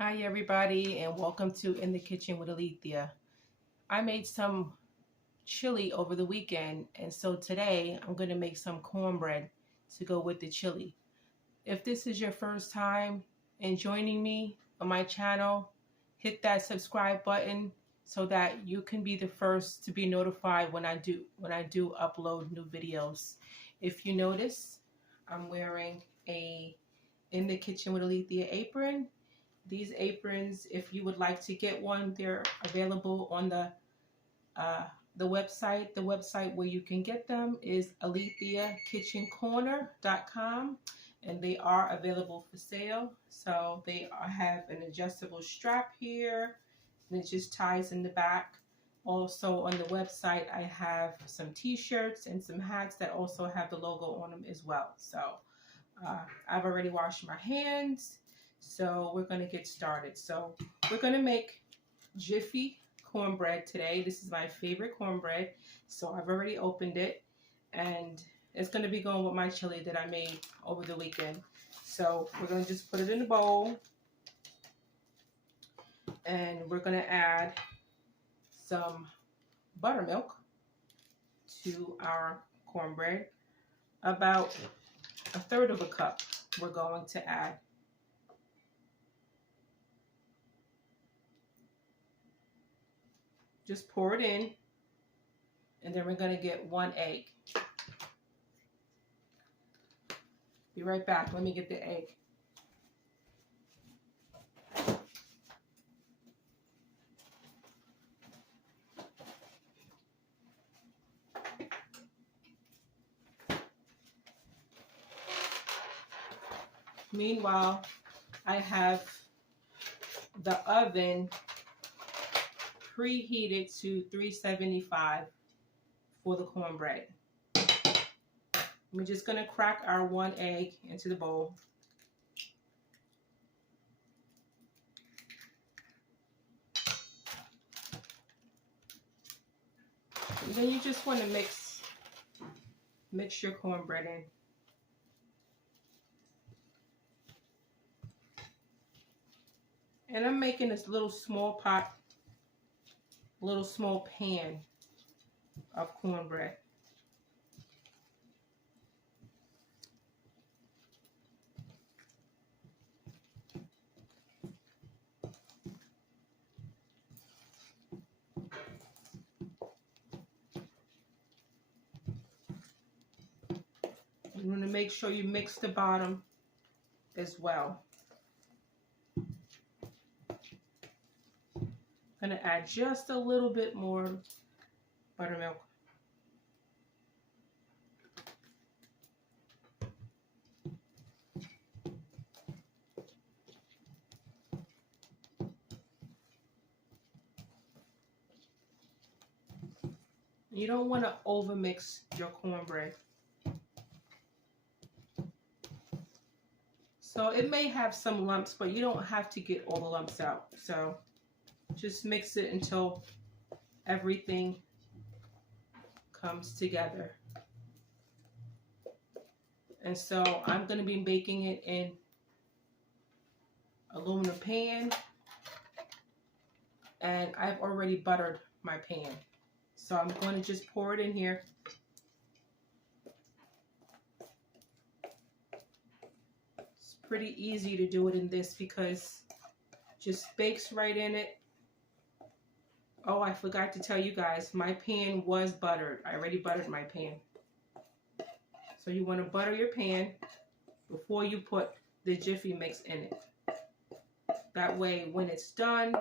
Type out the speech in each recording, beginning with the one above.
Hi everybody, and welcome to In the Kitchen with Alithia. I made some chili over the weekend, and so today I'm going to make some cornbread to go with the chili. If this is your first time in joining me on my channel, hit that subscribe button so that you can be the first to be notified when I do upload new videos. If you notice, I'm wearing a In the Kitchen with Alithia apron. These aprons, if you would like to get one, they're available on the website. The website where you can get them is InthekitchenwithAlithia.com, and they are available for sale. So they have an adjustable strap here, and it just ties in the back. Also on the website, I have some t-shirts and some hats that also have the logo on them as well. So I've already washed my hands. So we're going to get started. So we're going to make Jiffy cornbread today. This is my favorite cornbread. So I've already opened it, and it's going to be going with my chili that I made over the weekend. So we're going to just put it in a bowl, and we're going to add some buttermilk to our cornbread. About 1/3 of a cup we're going to add. Just pour it in, and then we're going to get 1 egg. Be right back. Let me get the egg. Meanwhile, I have the oven preheated to 375 for the cornbread. We're just going to crack our 1 egg into the bowl. And then you just want to mix your cornbread in. And I'm making this little small pot, little small pan of cornbread. You want to make sure you mix the bottom as well. I'm going to add just a little bit more buttermilk. You don't want to overmix your cornbread. So it may have some lumps, but you don't have to get all the lumps out. So just mix it until everything comes together. And so I'm going to be baking it in aluminum pan, and I've already buttered my pan. So I'm going to just pour it in here. It's pretty easy to do it in this because it just bakes right in it. Oh, I forgot to tell you guys, my pan was buttered. I already buttered my pan. So you want to butter your pan before you put the Jiffy mix in it. That way, when it's done,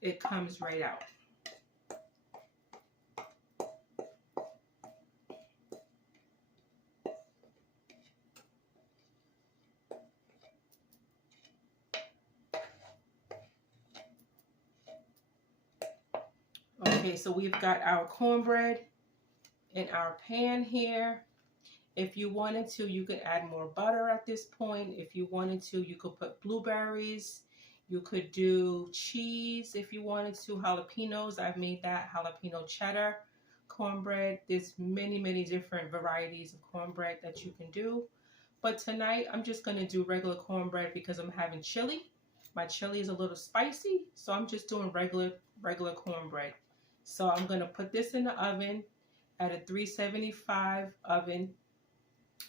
it comes right out. Okay, so we've got our cornbread in our pan here. If you wanted to, you could add more butter at this point. If you wanted to, you could put blueberries. You could do cheese if you wanted to, jalapenos. I've made that jalapeno cheddar cornbread. There's many different varieties of cornbread that you can do. But tonight, I'm just going to do regular cornbread because I'm having chili. my chili is a little spicy, so I'm just doing regular cornbread. So I'm going to put this in the oven at a 375 oven,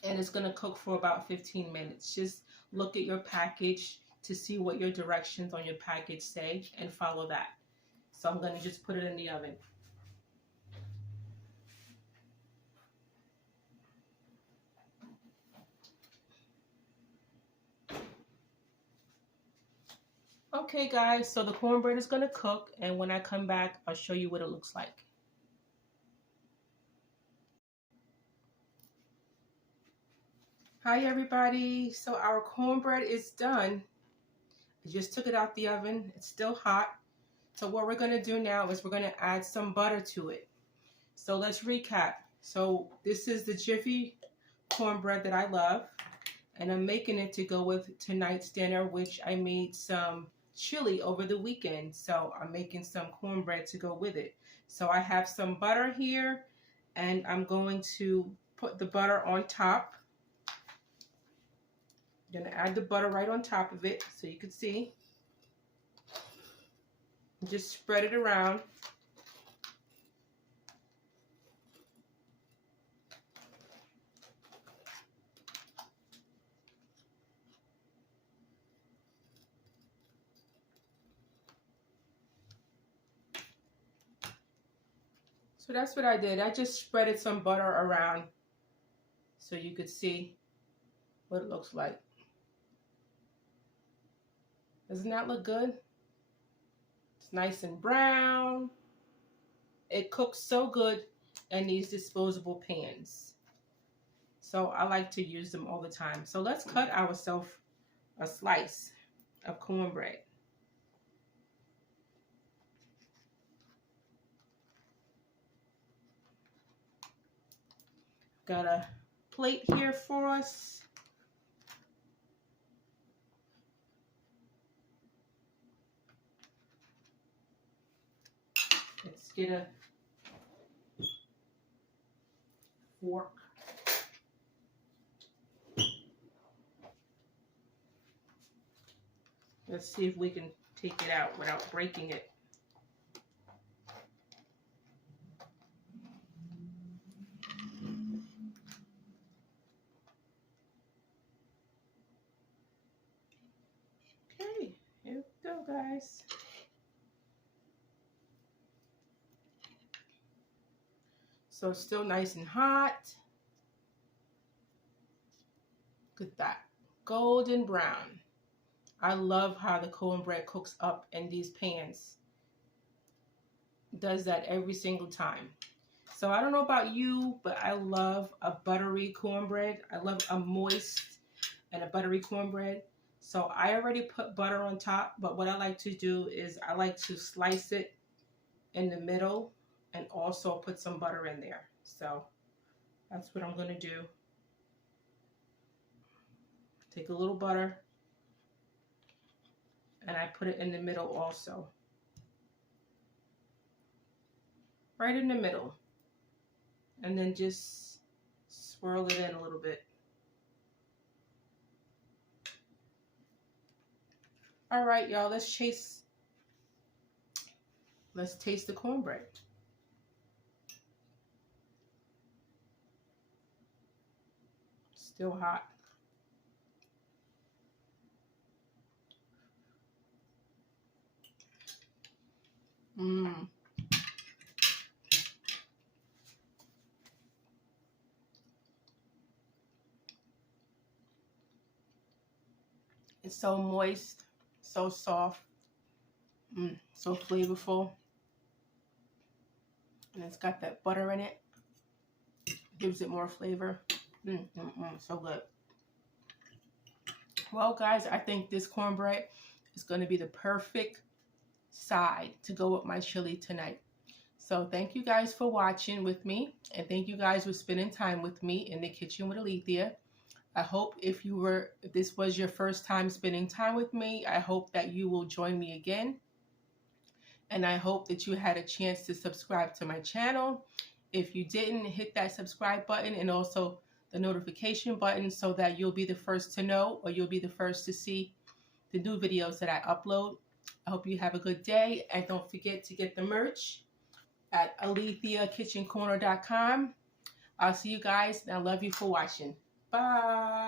and it's going to cook for about 15 minutes. Just look at your package to see what your directions on your package say and follow that. So I'm going to just put it in the oven. Okay guys, so the cornbread is going to cook, and when I come back, I'll show you what it looks like. Hi everybody, so our cornbread is done. I just took it out the oven. It's still hot. So what we're going to do now is we're going to add some butter to it. So let's recap. So this is the Jiffy cornbread that I love, and I'm making it to go with tonight's dinner, which I made some chili over the weekend. So I'm making some cornbread to go with it. So I have some butter here, and I'm going to put the butter on top. I'm going to add the butter right on top of it so you can see. Just spread it around. So that's what I did. I just spreaded some butter around so you could see what it looks like. Doesn't that look good? It's nice and brown. It cooks so good in these disposable pans. So I like to use them all the time. So let's cut ourselves a slice of cornbread. Got a plate here for us. Let's get a fork. Let's see if we can take it out without breaking it. Okay, here we go, guys. So it's still nice and hot. Look at that, golden brown. I love how the cornbread cooks up in these pans. It does that every single time. So I don't know about you, but I love a buttery cornbread. I love a moist and a buttery cornbread. So I already put butter on top, but what I like to do is I like to slice it in the middle and also put some butter in there. So that's what I'm going to do. Take a little butter and I put it in the middle also. Right in the middle. And then just swirl it in a little bit. All right, y'all, let's taste the cornbread. Still hot. Mmm. It's so moist, so soft, so flavorful. And it's got that butter in it. Gives it more flavor. So good. Well, guys, I think this cornbread is going to be the perfect side to go with my chili tonight. So thank you guys for watching with me, and thank you guys for spending time with me in the kitchen with Alithia. I hope if this was your first time spending time with me, I hope that you will join me again. And I hope that you had a chance to subscribe to my channel. If you didn't, hit that subscribe button and also the notification button so that you'll be the first to know, or you'll be the first to see the new videos that I upload. I hope you have a good day, and don't forget to get the merch at AlithiaKitchenCorner.com. I'll see you guys, and I love you for watching. Bye.